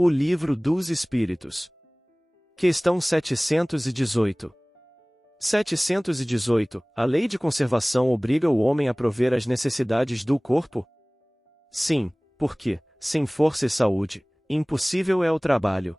O Livro dos Espíritos. Questão 718. 718. A lei de conservação obriga o homem a prover as necessidades do corpo? Sim, porque, sem força e saúde, impossível é o trabalho.